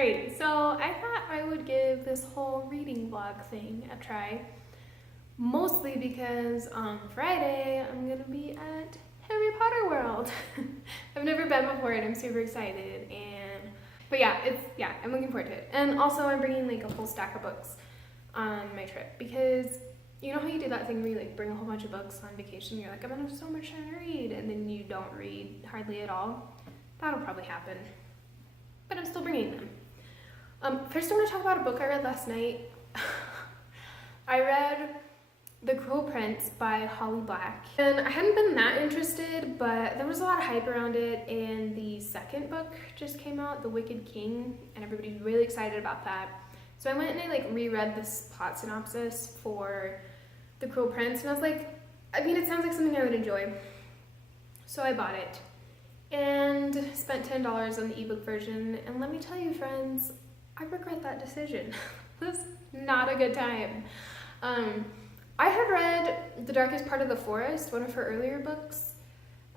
Alright, so I thought I would give this whole reading vlog thing a try. Mostly because on Friday I'm gonna be at Harry Potter World. I've never been before and I'm super excited, but yeah, I'm looking forward to it. And also I'm bringing like a full stack of books on my trip because you know how you do that thing where you like bring a whole bunch of books on vacation, you're like, I'm gonna have so much time to read, and then you don't read hardly at all? That'll probably happen, but I'm still bringing them. First I want to talk about a book I read last night. I read The Cruel Prince by Holly Black, and I hadn't been that interested, but there was a lot of hype around it, and the second book just came out, The Wicked King, and everybody's really excited about that. So I went and I like reread this plot synopsis for The Cruel Prince, and I was like, I mean, it sounds like something I would enjoy. So I bought it and spent $10 on the ebook version, and let me tell you, friends, I regret that decision. It was not a good time. I had read The Darkest Part of the Forest, one of her earlier books,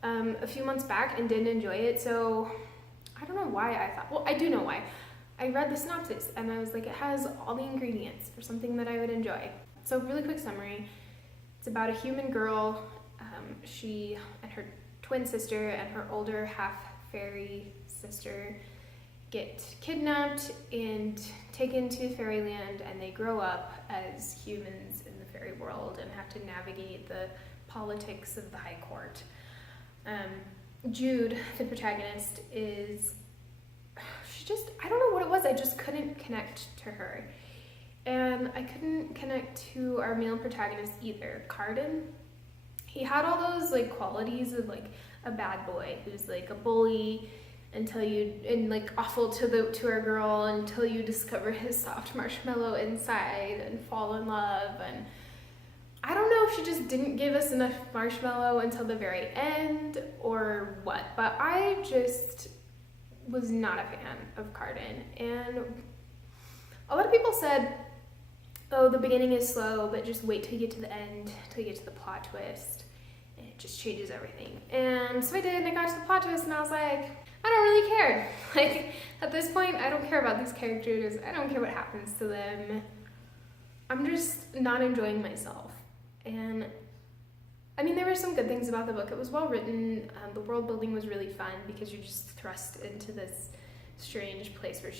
a few months back and didn't enjoy it, so I don't know why I thought, well, I do know why. I read the synopsis and I was like, it has all the ingredients for something that I would enjoy. So really quick summary, it's about a human girl. She and her twin sister and her older half-fairy sister get kidnapped and taken to fairyland, and they grow up as humans in the fairy world and have to navigate the politics of the high court. Jude, the protagonist, I don't know what it was, I just couldn't connect to her. And I couldn't connect to our male protagonist either, Carden. He had all those like qualities of like a bad boy who's like a bully and like awful to our girl until you discover his soft marshmallow inside and fall in love. And I don't know if she just didn't give us enough marshmallow until the very end or what, but I just was not a fan of Carden. And a lot of people said, oh, the beginning is slow, but just wait till you get to the end, till you get to the plot twist, and it just changes everything. And so I did, and I got to the plot twist, and I was like, I don't really care. Like, at this point, I don't care about these characters. I don't care what happens to them. I'm just not enjoying myself. And I mean, there were some good things about the book. It was well written. The world building was really fun because you're just thrust into this strange place where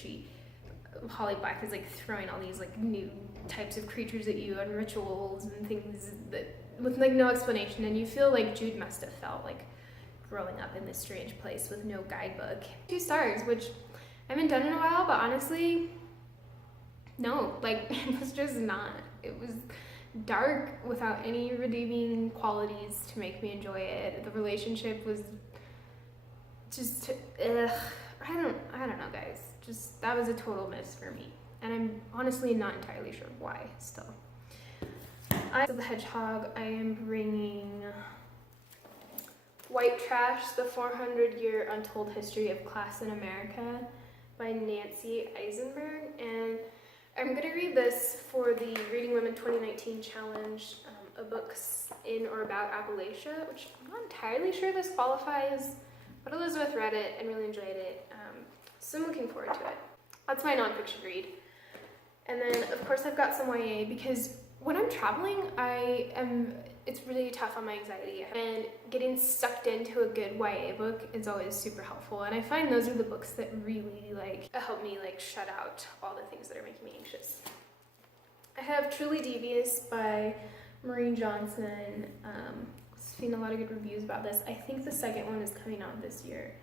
Holly Black is like throwing all these like new types of creatures at you and rituals and things that with like no explanation, and you feel like Jude must have felt like growing up in this strange place with no guidebook. 2 stars, which I haven't done in a while, but honestly, no, like it was just not. It was dark without any redeeming qualities to make me enjoy it. The relationship was just, I don't know, guys. Just, that was a total miss for me. And I'm honestly not entirely sure why still. The Hedgehog, I am bringing White Trash, The 400-Year Untold History of Class in America by Nancy Eisenberg. And I'm going to read this for the Reading Women 2019 Challenge of books in or about Appalachia, which I'm not entirely sure this qualifies, but Elizabeth read it and really enjoyed it. So I'm looking forward to it. That's my nonfiction read. And then, of course, I've got some YA because when I'm traveling, it's really tough on my anxiety. And getting sucked into a good YA book is always super helpful. And I find those are the books that really help me shut out all the things that are making me anxious. I have Truly Devious by Maureen Johnson. I've seen a lot of good reviews about this. I think the second one is coming out this year.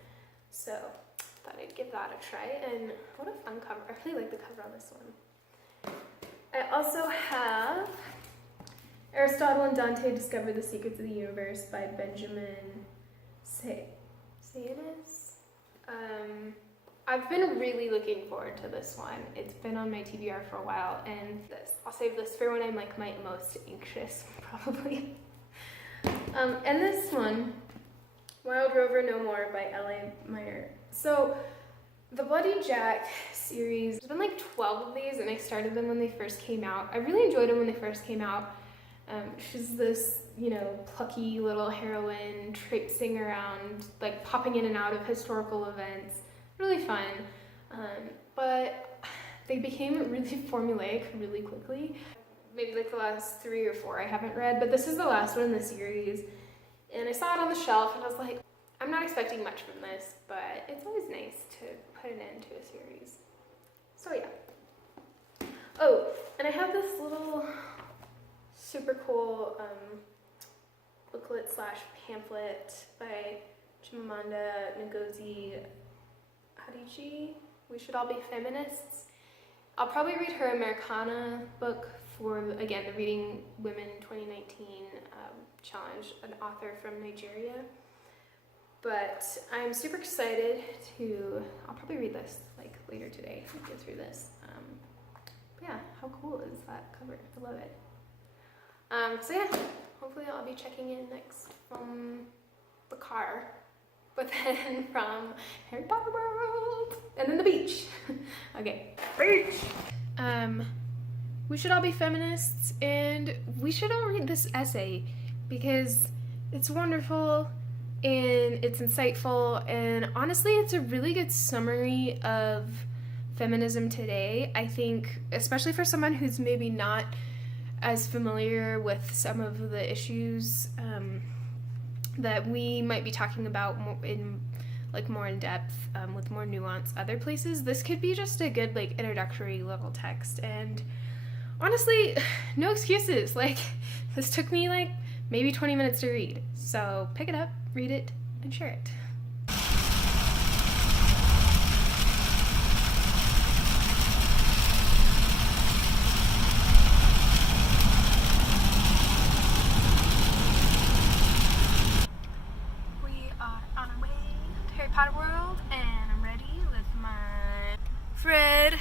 So thought I'd give that a try, and what a fun cover. I really like the cover on this one. I also have Aristotle and Dante Discover the Secrets of the Universe by Benjamin Sayanis. I've been really looking forward to this one. It's been on my TBR for a while, and I'll save this for when I'm my most anxious, probably. And this one, Wild Rover No More by L.A. Meyer. So the Bloody Jack series, there's been 12 of these, and I started them when they first came out. I really enjoyed them when they first came out. She's this, plucky little heroine traipsing around, popping in and out of historical events. Really fun. But they became really formulaic really quickly. Maybe like the last 3 or 4 I haven't read, but this is the last one in the series. And I saw it on the shelf and I was like, I'm not expecting much from this, but it's always nice to put an end to a series. So yeah. Oh, and I have this little super cool booklet slash pamphlet by Chimamanda Ngozi Adichie. We Should All Be Feminists. I'll probably read her Americana book for, again, the Reading Women 2019 challenge, an author from Nigeria. But I'm super excited to, I'll probably read this like later today, get through this. But yeah, how cool is that cover? I love it. So yeah, hopefully I'll be checking in next from the car, but then from Harry Potter World, and then the beach. Okay, beach! We should all be feminists, and we should all read this essay because it's wonderful and it's insightful, and honestly it's a really good summary of feminism today. I think, especially for someone who's maybe not as familiar with some of the issues that we might be talking about more in depth, with more nuance other places, this could be just a good like introductory level text. And honestly, no excuses. Like, this took me like maybe 20 minutes to read. So pick it up, read it, and share it. We are on our way to Harry Potter World, and I'm ready with my Fred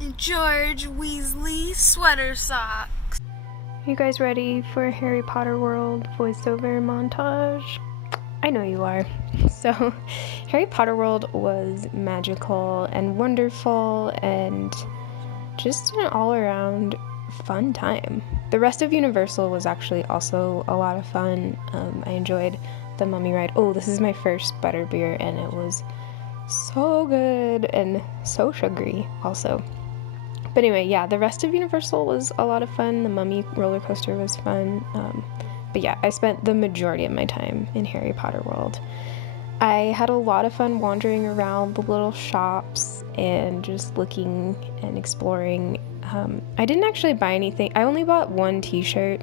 and George Weasley sweater socks. Are you guys ready for Harry Potter World voiceover montage? I know you are. So, Harry Potter World was magical and wonderful and just an all-around fun time. The rest of Universal was actually also a lot of fun. I enjoyed the Mummy ride. Oh, this is my first butterbeer, and it was so good and so sugary also. But anyway, yeah, the rest of Universal was a lot of fun. The Mummy roller coaster was fun. But yeah, I spent the majority of my time in Harry Potter World. I had a lot of fun wandering around the little shops and just looking and exploring. I didn't actually buy anything. I only bought one t-shirt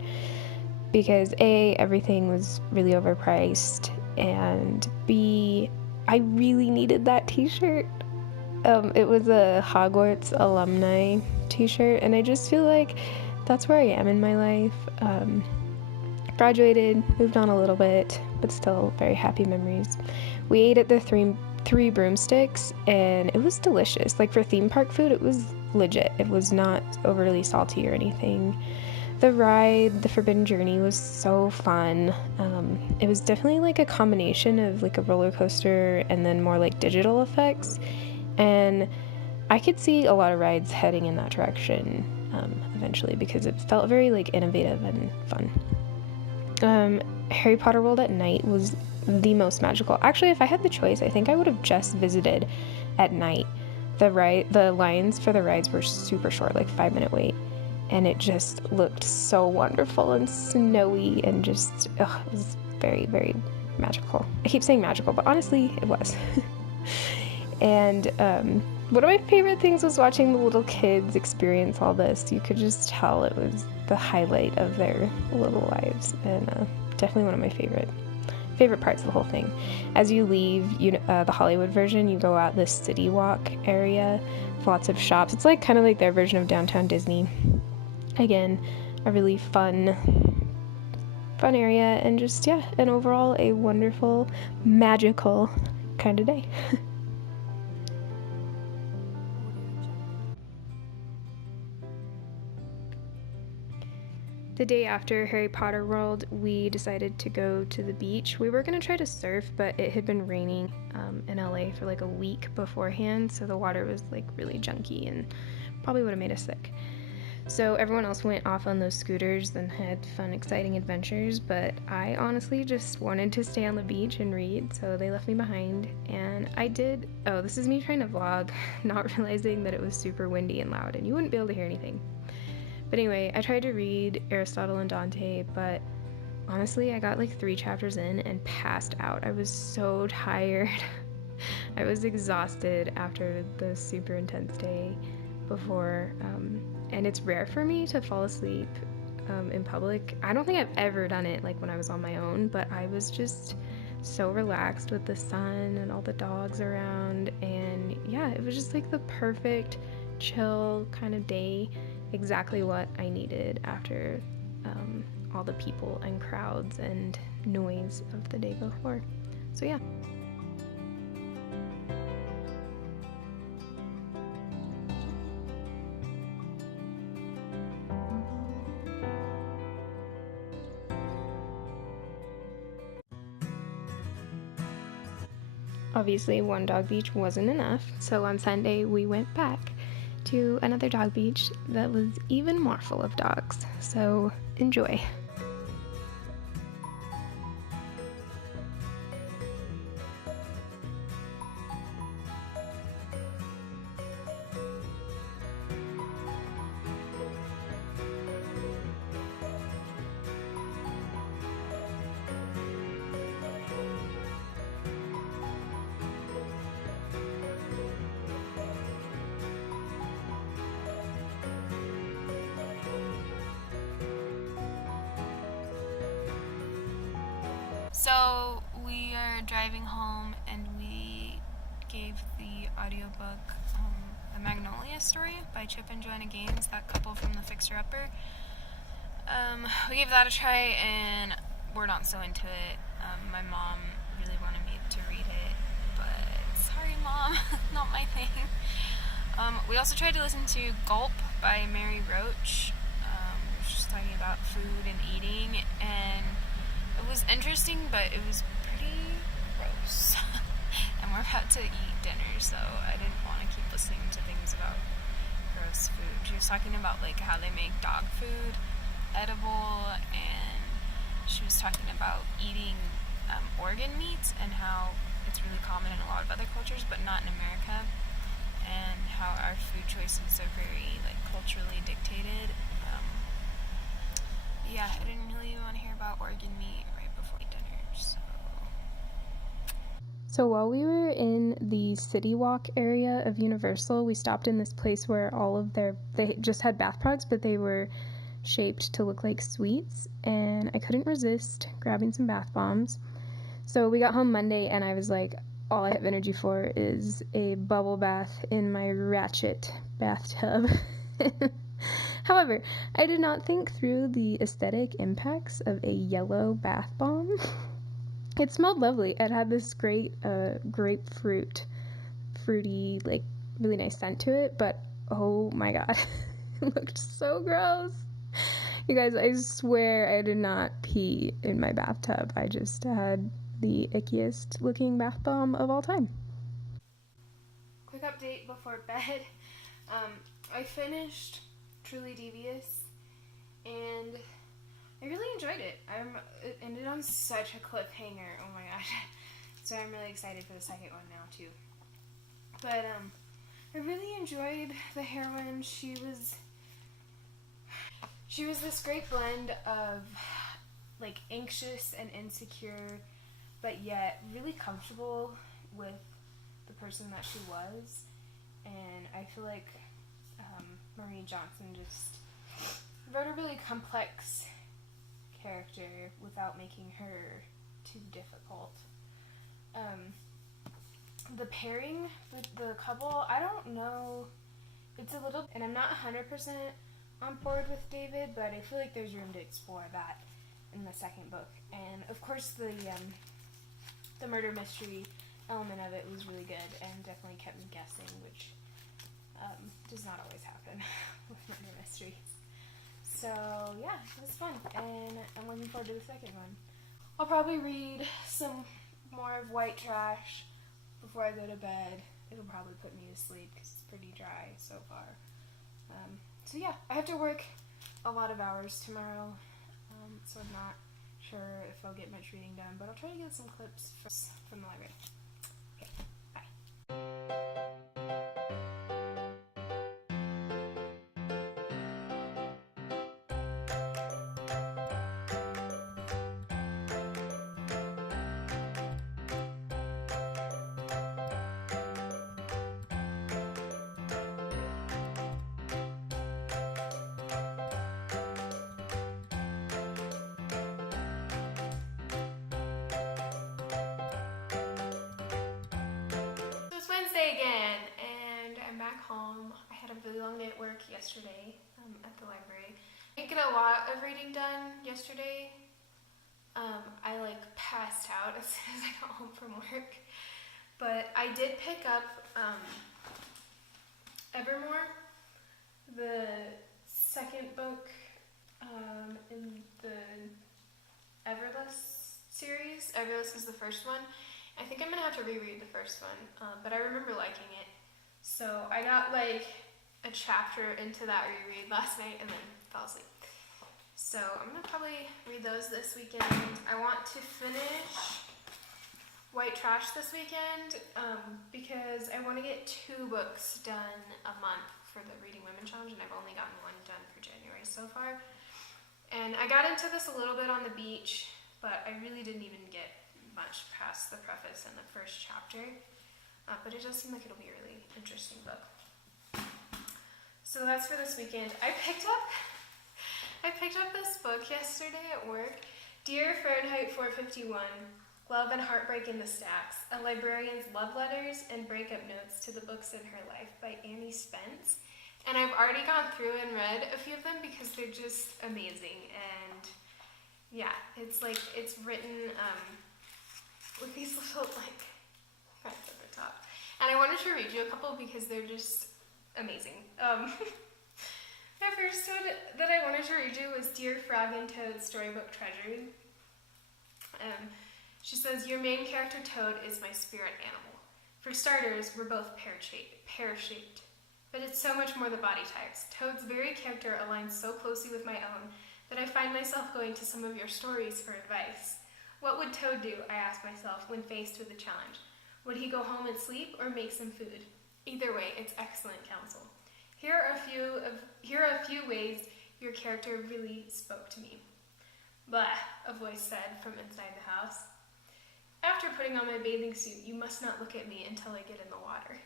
because A, everything was really overpriced, and B, I really needed that t-shirt. It was a Hogwarts alumni t-shirt, and I just feel like that's where I am in my life. Graduated, moved on a little bit, but still very happy memories. We ate at the three broomsticks, and it was delicious. Like, for theme park food, it was legit. It was not overly salty or anything. The ride, the Forbidden Journey, was so fun. It was definitely like a combination of like a roller coaster and then more like digital effects. And I could see a lot of rides heading in that direction eventually, because it felt very like innovative and fun. Harry Potter World at night was the most magical. Actually, if I had the choice, I think I would have just visited at night. The lines for the rides were super short, like 5-minute wait, and it just looked so wonderful and snowy and just, it was very, very magical. I keep saying magical, but honestly, it was. And one of my favorite things was watching the little kids experience all this. You could just tell it was the highlight of their little lives, and definitely one of my favorite parts of the whole thing. As you leave the Hollywood version, you go out this city walk area with lots of shops. It's like kind of like their version of downtown Disney. Again, a really fun area, and just, yeah, and overall a wonderful, magical kind of day. The day after Harry Potter World, we decided to go to the beach. We were going to try to surf, but it had been raining in LA for like a week beforehand, so the water was like really junky and probably would have made us sick. So everyone else went off on those scooters and had fun, exciting adventures, but I honestly just wanted to stay on the beach and read, so they left me behind. And I did, oh, this is me trying to vlog, not realizing that it was super windy and loud, and you wouldn't be able to hear anything. But anyway, I tried to read Aristotle and Dante, but honestly, I got like 3 chapters in and passed out. I was so tired. I was exhausted after the super intense day before, and it's rare for me to fall asleep in public. I don't think I've ever done it like when I was on my own, but I was just so relaxed with the sun and all the dogs around, and yeah, it was just like the perfect chill kind of day, exactly what I needed after all the people and crowds and noise of the day before. So yeah. Obviously, one dog beach wasn't enough, so on Sunday we went back to another dog beach that was even more full of dogs. So enjoy. So we are driving home and we gave the audiobook The Magnolia Story by Chip and Joanna Gaines, that couple from The Fixer Upper. We gave that a try and we're not so into it. My mom really wanted me to read it, but sorry Mom, not my thing. We also tried to listen to Gulp by Mary Roach, which is talking about food and eating, and it was interesting, but it was pretty gross. And we're about to eat dinner, so I didn't want to keep listening to things about gross food. She was talking about like how they make dog food edible, and she was talking about eating organ meats and how it's really common in a lot of other cultures, but not in America, and how our food choices are very like culturally dictated. Yeah, I didn't really want to hear about organ meat right before dinner, so. So while we were in the City Walk area of Universal, we stopped in this place where they just had bath products, but they were shaped to look like sweets, and I couldn't resist grabbing some bath bombs. So we got home Monday, and I was like, all I have energy for is a bubble bath in my ratchet bathtub. However, I did not think through the aesthetic impacts of a yellow bath bomb. It smelled lovely. It had this great grapefruit, fruity, like really nice scent to it, but oh my god, it looked so gross. You guys, I swear I did not pee in my bathtub. I just had the ickiest looking bath bomb of all time. Quick update before bed. I finished Truly Devious, and I really enjoyed it. It ended on such a cliffhanger. Oh my gosh. So I'm really excited for the second one now too. But I really enjoyed the heroine. She was this great blend of like anxious and insecure, but yet really comfortable with the person that she was. And I feel like Maureen Johnson just wrote a really complex character without making her too difficult. The pairing with the couple, I don't know, it's a little, and I'm not 100% on board with David, but I feel like there's room to explore that in the second book. And of course the murder mystery element of it was really good and definitely kept me guessing, which does not always happen with murder mysteries. So yeah, it was fun, and I'm looking forward to the second one. I'll probably read some more of White Trash before I go to bed. It'll probably put me to sleep because it's pretty dry so far. So yeah, I have to work a lot of hours tomorrow, so I'm not sure if I'll get much reading done, but I'll try to get some clips from the library. Okay, bye. Wednesday again, and I'm back home. I had a really long day at work yesterday at the library. I didn't get a lot of reading done yesterday. I like passed out as soon as I got home from work, but I did pick up Evermore, the second book in the Everless series. Everless is the first one. I think I'm gonna have to reread the first one, but I remember liking it. So I got like a chapter into that reread last night and then fell asleep. So I'm gonna probably read those this weekend. I want to finish White Trash this weekend because I want to get 2 books done a month for the Reading Women Challenge, and I've only gotten 1 done for January so far. And I got into this a little bit on the beach, but I really didn't even get much past the preface and the first chapter, but it does seem like it'll be a really interesting book. So that's for this weekend. I picked up this book yesterday at work, Dear Fahrenheit 451, Love and Heartbreak in the Stacks, A Librarian's Love Letters and Breakup Notes to the Books in Her Life by Annie Spence. And I've already gone through and read a few of them because they're just amazing. And yeah, it's written with these little cards at the top. And I wanted to read you a couple because they're just amazing. The first one that I wanted to read you was Dear Frog and Toad Storybook Treasury. She says, your main character Toad is my spirit animal. For starters, we're both pear-shaped. But it's so much more the body types. Toad's very character aligns so closely with my own that I find myself going to some of your stories for advice. What would Toad do, I ask myself, when faced with a challenge? Would he go home and sleep or make some food? Either way, it's excellent counsel. Here are a few ways your character really spoke to me. Blah, a voice said from inside the house. After putting on my bathing suit, you must not look at me until I get in the water.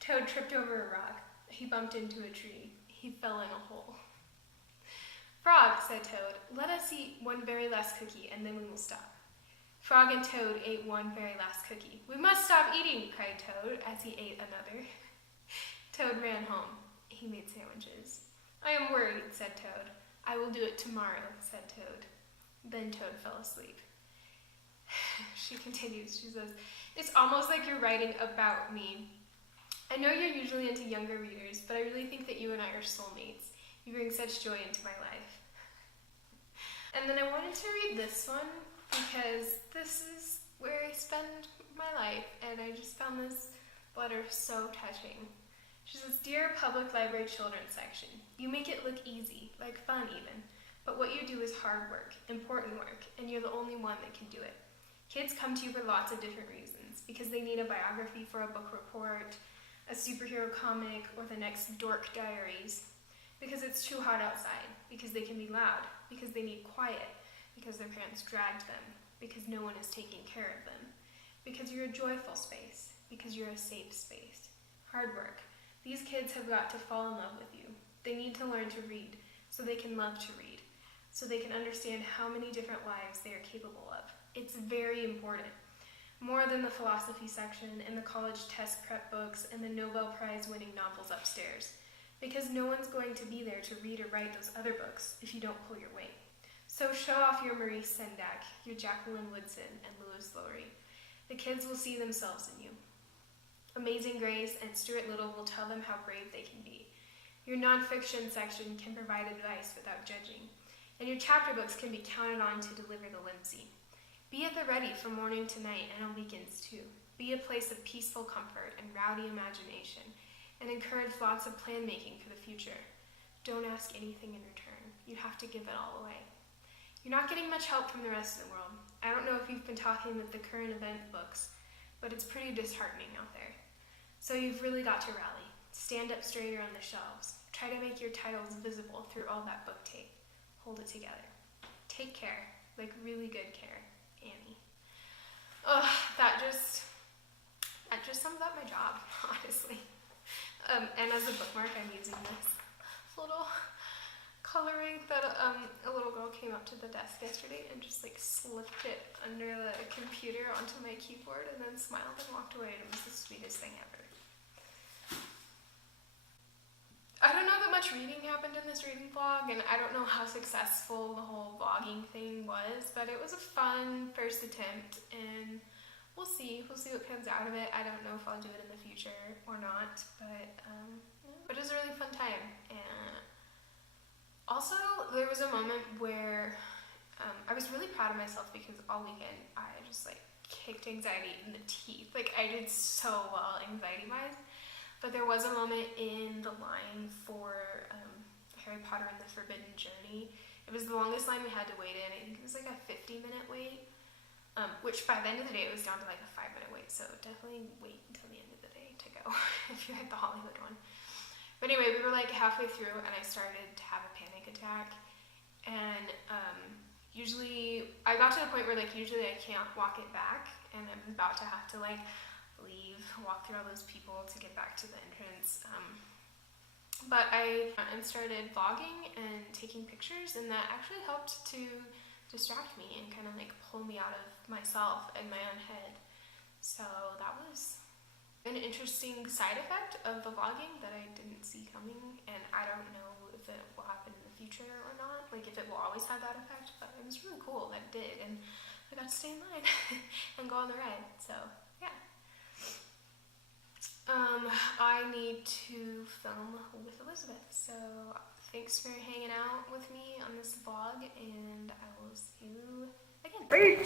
Toad tripped over a rock. He bumped into a tree. He fell in a hole. Frog, said Toad, let us eat one very last cookie and then we will stop. Frog and Toad ate one very last cookie. We must stop eating, cried Toad as he ate another. Toad ran home. He made sandwiches. I am worried, said Toad. I will do it tomorrow, said Toad. Then Toad fell asleep. She continues, she says, it's almost like you're writing about me. I know you're usually into younger readers, but I really think that you and I are soulmates. You bring such joy into my life. And then I wanted to read this one because this is where I spend my life, and I just found this letter so touching. She says, Dear Public Library Children's Section, you make it look easy, like fun even, but what you do is hard work, important work, and you're the only one that can do it. Kids come to you for lots of different reasons, because they need a biography for a book report, a superhero comic, or the next dork diaries, because it's too hot outside, because they can be loud, because they need quiet, because their parents dragged them, because no one is taking care of them, because you're a joyful space, because you're a safe space. Hard work. These kids have got to fall in love with you. They need to learn to read, so they can love to read, so they can understand how many different lives they are capable of. It's very important. More than the philosophy section and the college test prep books and the Nobel Prize winning novels upstairs. Because no one's going to be there to read or write those other books if you don't pull your weight. So show off your Marie Sendak, your Jacqueline Woodson, and Louis Lowry. The kids will see themselves in you. Amazing Grace and Stuart Little will tell them how brave they can be. Your nonfiction section can provide advice without judging. And your chapter books can be counted on to deliver the whimsy. Be at the ready from morning to night and on weekends too. Be a place of peaceful comfort and rowdy imagination, and encourage lots of plan making for the future. don't ask anything in return. You have to give it all away. You're not getting much help from the rest of the world. I don't know if you've been talking with the current event books, but it's pretty disheartening out there. So you've really got to rally. Stand up straighter on the shelves. Try to make your titles visible through all that book tape. Hold it together. Take care, like really good care, Annie. Ugh, that just sums up my job, honestly. And as a bookmark, I'm using this little coloring that a little girl came up to the desk yesterday and just like slipped it under the computer onto my keyboard and then smiled and walked away. And it was the sweetest thing ever. I don't know that much reading happened in this reading vlog, and I don't know how successful the whole vlogging thing was, but it was a fun first attempt, and we'll see what comes out of it. I don't know if I'll do it in the future or not, but it was a really fun time. And also, there was a moment where I was really proud of myself because all weekend I just like kicked anxiety in the teeth. Like I did so well anxiety-wise. But there was a moment in the line for Harry Potter and the Forbidden Journey. It was the longest line we had to wait in. I think it was like a 50-minute wait, which by the end of the day it was down to like a 5-minute wait. So definitely wait until the end of the day to go if you're at the Hollywood one. But anyway, we were like halfway through and I started to have a panic attack. And usually, I got to the point where like usually I can't walk it back, and I'm about to have to like leave, walk through all those people to get back to the entrance. But I started vlogging and taking pictures, and that actually helped to distract me and kind of like pull me out of myself and my own head. So that was an interesting side effect of the vlogging that I didn't see coming, and I don't know if it will happen in the future or not, like if it will always have that effect, but it was really cool that it did, and I got to stay in line and go on the ride, so yeah. I need to film with Elizabeth, so thanks for hanging out with me on this vlog, and I will see you again.